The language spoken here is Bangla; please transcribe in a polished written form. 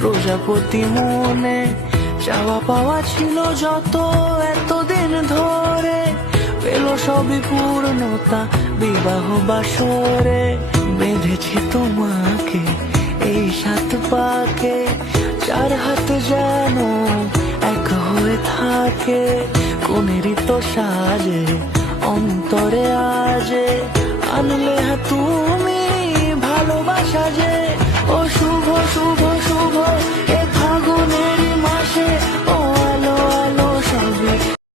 প্রজাপতি মনে চাওয়া পাওয়া ছিল যত এতদিন ধরে, পেল সবই পূর্ণতা বিবাহ বাসরে। বেঁধেছি তোমাকে এই 7 পাকে, 4 হাত যেন এক হয়ে থাকে। কোনেরই তো সাজে অন্তরে আজে আনলে তুমি ভালোবাসা যে। ও শুভ শুভ শুভ